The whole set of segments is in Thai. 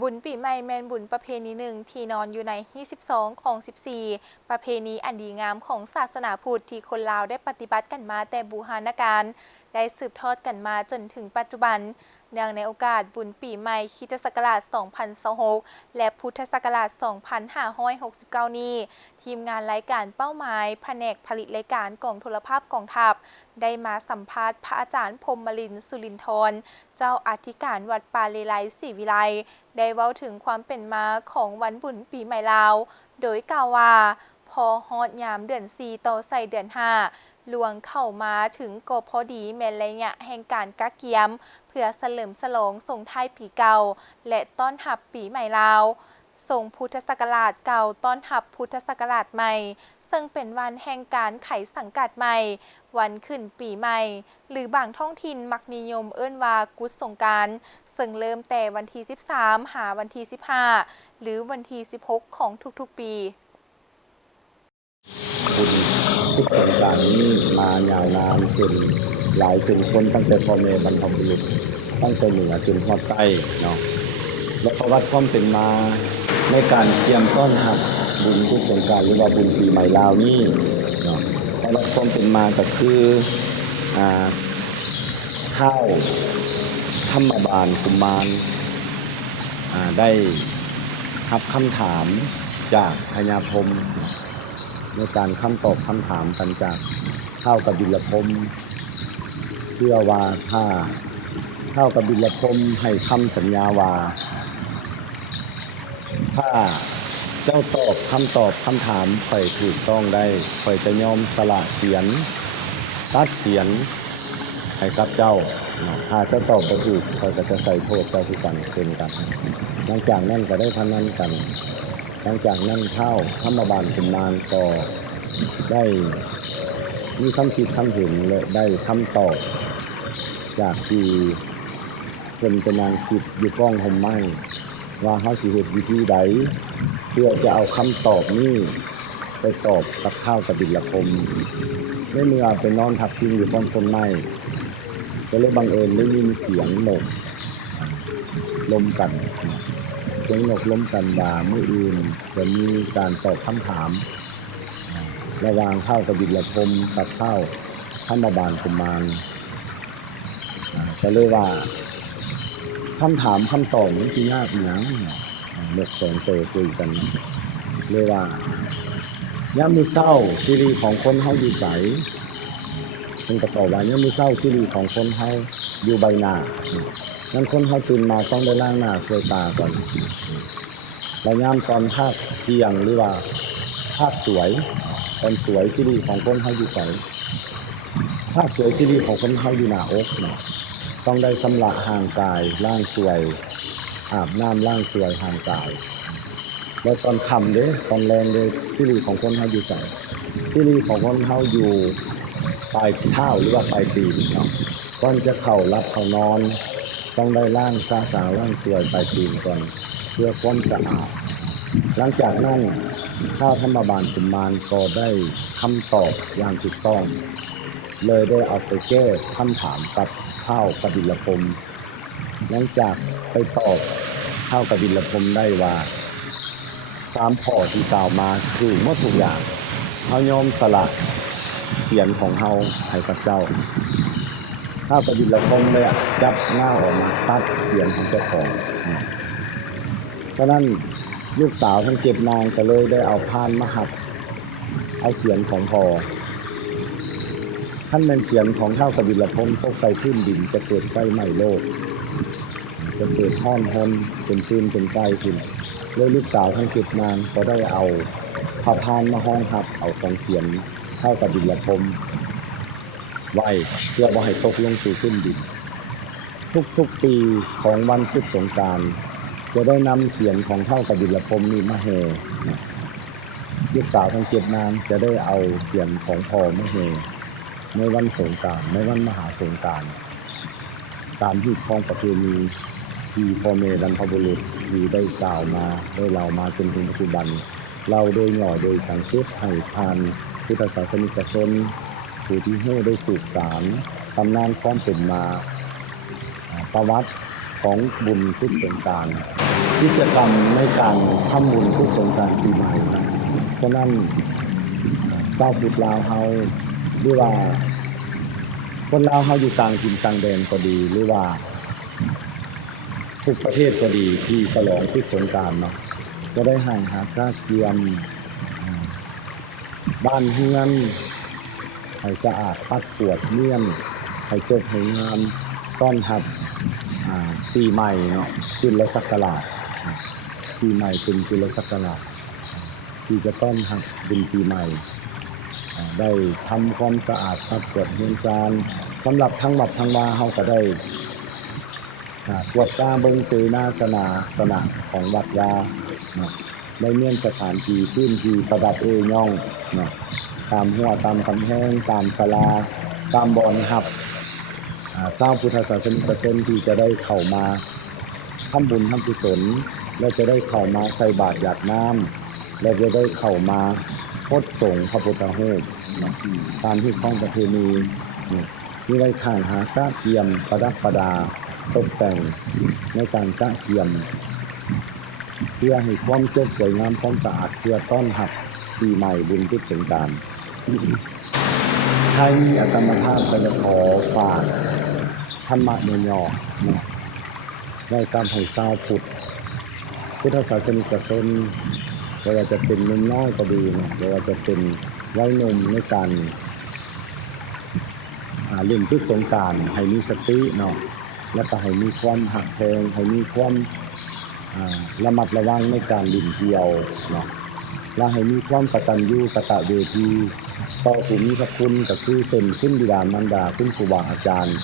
บุญปีใหม่แมนบุญประเพณีหนึ่งที่นอนอยู่ใน22ของ14ประเพณีอันดีงามของศาสนาพุทธที่คนลาวได้ปฏิบัติกันมาแต่บูรณาการได้สืบทอดกันมาจนถึงปัจจุบันเนื่องในโอกาสบุญปีใหม่คริสตศักราช2026และพุทธศักราช2569นี้ทีมงานรายการเป้าหมายแผนกผลิตรายการกองโทรภาพกองทัพได้มาสัมภาษณ์พระอาจารย์พรหมลินทร์สุรินทรเจ้าอธิการวัดป่าเลไลศรีวิไลได้เว้าถึงความเป็นมาของวันบุญปีใหม่ลาวโดยกล่าวว่าพอฮอดยามเดือน4ต่อใส่เดือน5ลวงเข้ามาถึงก็พอดีแม่นระยะแห่งการกักเกียมเพื่อเฉลิมฉลองส่งท้ายปีเก่าและต้อนรับปีใหม่ลาวส่งพุทธศักราชเก่าต้อนรับพุทธศักราชใหม่ซึ่งเป็นวันแห่งการไขสังกัดใหม่วันขึ้นปีใหม่หรือบางท้องถิ่นมักนิยมเอิ้นว่ากุศสงกรานต์ซึ่งเริ่มแต่วันที่13หาวันที่15หรือวันที่16ของทุกๆปีบุญทุกสงกรานต์นี้มายาวนานจนหลายสิบคนตั้งแต่พ่อแม่บรรพบุรุษตั้งแต่เหนือจนฮอดใต้เนาะและประวัติความเป็นมาในการเตรียมต้อนรับบุญทุกสงกรานต์หรือว่าบุญปีใหม่ลาวนี้เนาะประวัติความเป็นมาก็คือท้าวธรรมบาลกุมารได้รับคำถามจากพญาพรหมในการคำตอบคำถามกันจากท้าวกบิลพรหมเชื่อว่าถ้าท้าวกบิลพรหมให้คำสัญญาว่าถ้าเจ้าตอบคำถามไปถูกต้องได้ไปจะยอมสละเสียนตัดเสียนให้กับเจ้าถ้าเจ้าตอบไปถูกเขาก็จะใส่โทษเจ้าทุกกันเช่นกันหลังจากนั้นก็ได้พนันกันหลังจากนั้นท้าวธรรมบาลกุมารก็ได้มีคำคิดคำเห็นและได้คำตอบจากที่คนเป็นนางคิดอยู่กล้องห่มไม้ว่าเฮาสิเฮ็ดวิธีใดเพื่อจะเอาคำตอบนี้ไปตอบกับท้าวกบิลพรหมในเมื่อไปนอนทับทิมอยู่บนต้นไม้ก็เลยบังเอิญได้ยินเสียงนกลมกันเสียงนกล้มกันว่ามื้ออื่นจะมีการตอบคำถามระหว่างท้าวกบิลพรหมกับท้าวธรรมบาลกุมารก็เลยว่าคำถามคำตอบมันสิยากอีหยังนกสองตัวคุยกันเลยว่ายามมื้อเช้าชีวิตของคนเฮาอยู่ไสเพิ่นก็ตอบว่ายามมื้อเช้าชีวิตของคนเฮาอยู่ใบหน้างั้นคนเฮาตื่นมาต้องได้ล้างหน้าสวยตาก่อนแล้วยามตอนภาคเที่ยงหรือว่าภาคสวยตอนสวยชีวิตของคนเฮาอยู่ไสภาคสวยชีวิตของคนเฮาอยู่หน้าอกต้องได้สำระห่างกายล้างสวยอาบน้ำล้างสวยห่างกายแล้วตอนค่ำเด้ตอนแรงเด้ชีวิตของคนเฮาอยู่ไสชีวิตของคนเฮาอยู่ปลายเท้าหรือว่าปลายตีนเนาะก่อนจะเข้ารับเข้านอนต้องได้ล้างสาล้างสวยปลายตีนก่อนเพื่อความสะอาดหลังจากนั้นท้าวธรรมบาลกุมารก็ได้คำตอบอย่างถูกต้องเลยได้เอาไปแก้คำถามกับท้าวกบิลพรหมหลังจากไปตอบท้าวกบิลพรหมได้ว่า3ข้อที่กล่าวมาถูกหมดทุกอย่างเฮายอมสละเสียงของเฮาให้กับเจ้าท้าวกบิลพรหมเลยจับหน้าออกมาตัดเสียงของเจ้าของเพราะนั้นลูกสาวทั้ง7นางก็เลยได้เอาพานมาหักเอาเสียงของพ่อท่านเป็นเสียงของท้าวกบิลพรหมตกใส่พื้นดินจะเกิดไฟไหม้โลกจะเกิดห้อนหนเป็นฟืนเป็นไฟขึ้นแล้วลูกสาวทั้ง7นางก็ได้เอาผ้าพานมาห้องหักเอาของเสียงท้าวกบิลพรหมไว้เพื่อบ่ให้ตกลงสู่พื้นดินทุกๆปีของวันพุทธสงกรานต์จะได้นำเสียงของท้าวกบิลพรหมนี้มาแห่ลูกสาวทั้ง7นางจะได้เอาเสียงของพ่อมาแห่ในวันสงกรานต์ในวันมหาสงกรานต์ตามที่ของประเพณีที่พ่อแม่บรรพบุรุษที่ได้กล่าวมาได้เล่ามาจนถึงปัจจุบันเราโดยย่อโดยสังเกตให้ผ่านพุทธศาสนิกชนผู้ที่ได้สืบสานตำนานความเป็นมาประวัติ ของบุญทุกสงกรานต์กิจกรรมในการทำบุญทุกสงกรานต์ปีใหม่นะฉะนั้นชาวพุทธลาวเฮาหรือว่าคนลาวเฮาอยู่ต่างถิ่นต่างแดนก็ดีหรือว่าทุกประเทศก็ดีที่ฉลองทุกสงกรานต์เนาะก็ได้ให้หาค่าเกียมบ้านเฮือนให้สะอาดปัดกวาดเมี่ยมให้จบให้งามต้อนรับปีใหม่เนาะจุลศักราชปีใหม่เป็นจุลศักราชที่จะต้อนรับเป็นปีใหม่ได้ทำความสะอาดปัดกวาดเรือนจานสำหรับทั้งหมดทั้งมาเฮาก็ได้ตรวจตาเบิ่งเสนาสนะของวัดยาเนาะได้เมียนสถานที่พื้นที่ประดับย่องเนาะตามหัวตามกำแพงตามศาลาตามบ่อนะครับชาวพุทธศาสนิกชนที่จะได้เข้ามาทำบุญทำกุศลและจะได้เข้ามาใส่บาตรหยาดน้ำและจะได้เข้ามาพดสงฆ์พระพุทธรูปตามที่ของประเพณีมีไว้ข้างหากะเกียมประดับประดาตกแต่งในการกะเกียมเพื่อให้ความสดสวยงามความสะอาดเพื่อต้อนรับปีใหม่บุญทุกสงกรานต์ให้อาตมาภาพก็จะขอฝากธรรมะย่อๆในการให้ชาวพุทธศาสนิกชนไม่ว่าจะเป็นหนุ่มน้อยก็ดีนะไม่ว่าจะเป็นวัยหนุ่มในการเล่นทุกสงกรานต์ให้มีสติเนาะแล้วก็ให้มีความหักแพงให้มีความระมัดระวังในการเล่นเที่ยวเนาะและให้มีความกตัญญูกตเวทีต่อผู้มีพระคุณก็คือเส้นคุณบิดามารดาคุณครูบาอาจารย์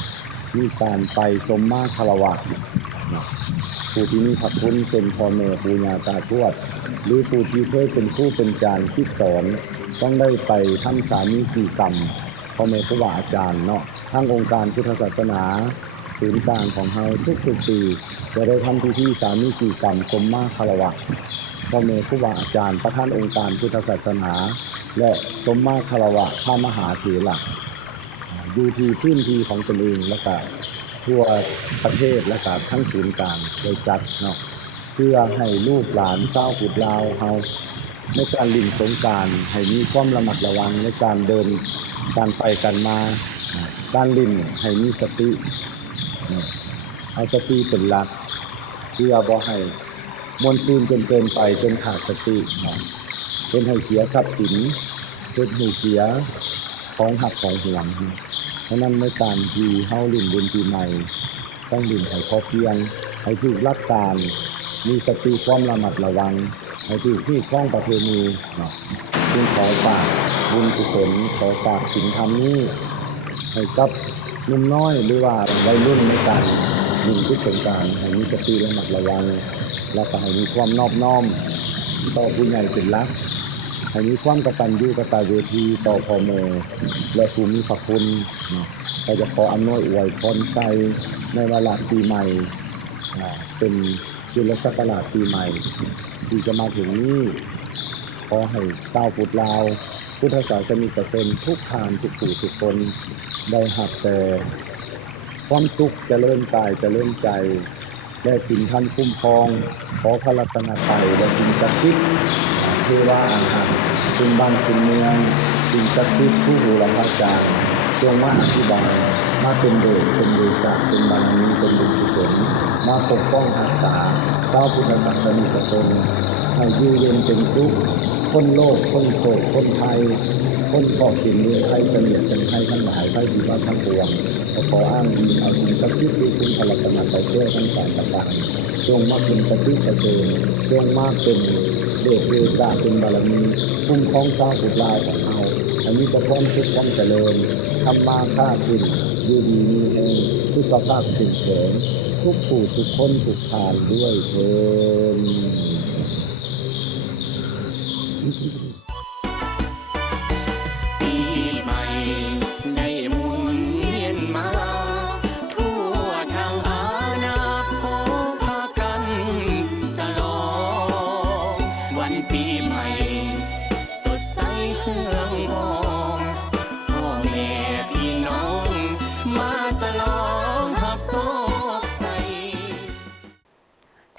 มีการไปสมมาคารวะผู้ที่มีพระคุณเส้นพ่อแม่ปู่ย่าตาทวดหรือผู้ที่เคยเป็นครูเป็นอาจารย์คิดสอนต้องได้ไปทำสามีจีกรรมพ่อแม่ครูบาอาจารย์เนาะทางองค์การพุทธศาสนาศูนย์กลางของเฮาทุกปีจะได้ทำพิธีสามีจีกรรมสมมาคารวะพ่อแม่ครูบาอาจารย์ประธานองค์การพุทธศาสนาและสมมาคารวะพระมหาเถระอยู่ที่พื้นที่ของตนเองและก็ทั่วประเทศและก็ทั้งศูนย์กลางโดยจัดเนาะเพื่อให้ลูกหลานชาวพุทธลาวเฮาในการเล่นสงกรานต์ให้มีความระมัดระวังในการเดินการไปกันมาการเล่นให้มีสติเอาสติเป็นหลักเพื่อบ่ให้มวลซึมจนเกินไปจนขาดสติเป็นให้เสียทรัพย์สินเป็นให้เสียของหักของหวงเพราะนั้นในการที่เฮาเล่นบุญปีใหม่ต้องเล่นให้พอเพียงให้ถูกหลักการมีสติความระมัดระวังให้ถูกที่คล้องประเพณีจึงขอฝากบุญกุศลขอฝากศีลธรรมนี้ให้กับหนุ่มน้อยหรือว่าวัยรุ่นในการเล่นทุกสงกรานต์ให้มีสติระมัดระวังและก็ให้มีความนอบน้อมต่อผู้ใหญ่เป็นหลักให้มีความกตัญญูกตเวทีต่อพ่อแม่และผู้มีพระคุณก็จะขออำนวยอวยพรใส่ในวาระปีใหม่เป็นจุลศักราชปีใหม่ที่จะมาถึงนี้ขอให้ชาวพุทธลาวพุทธศาสนิกชนทุกท่านทุกผู้ทุกคนได้หักแต่ความสุขเจริญกายเจริญใจและสิ่งท่านคุ้มครองขอพระรัตนตรัยและสิ่งศักดิ์สิทธิ์เทวาอาหารคุณบ้านคุณเมืองสิ่งศักดิ์สิทธิ์ผู้บูรพาจารย์จงมาอธิบายมาเป็นเดชเป็นเดชะเป็นบารมีเป็นบุญกุศลมาปกป้องรักษาชาวพุทธศาสนิกชนให้อยู่เย็นเป็นสุขคนโลกคนโศกคนไทยคนขอบกินเมืองไทยเสนียดเป็นไทยทั้งหลายไทยที่ว่าทั้งปวงขออ้างอิงเอาสิ่งศักดิ์สิทธิ์ที่คุณพระรัตนตรัยช่วยทั้งสามต่างๆจงมาเป็นปฏิปเทจงมาเป็นเดชเดชะเป็นบารมีคุ้มครองชาวพุทธลาวของเราอันนี้ก็ความสุขความเจริญทำมาค้าขึ้นอยู่ดีมีแห่งสุขภาพถึงแข็งทุกผู้ทุกคนทุกทานด้วยเถิดปีใหม่ได้หมุนเวียนมาทั่วทางอาณาขอพากันฉลองวันปีใหม่สดใสเฮืองหอมพ่อแม่พี่น้องมาฉลองรับโชคใส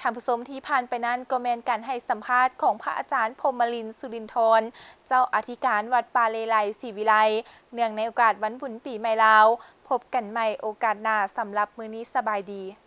านผู้ชมที่ผ่านไปนั้นก็แมนการให้สัมภาษณ์ของพระอาจารย์พรหมลินทร์สุรินทรเจ้าอธิการวัดป่าเลไลศรีวิไลเนื่องในโอกาสวันบุญปีใหม่ลาวพบกันใหม่โอกาสหน้าสำหรับมื้อนี้สบายดี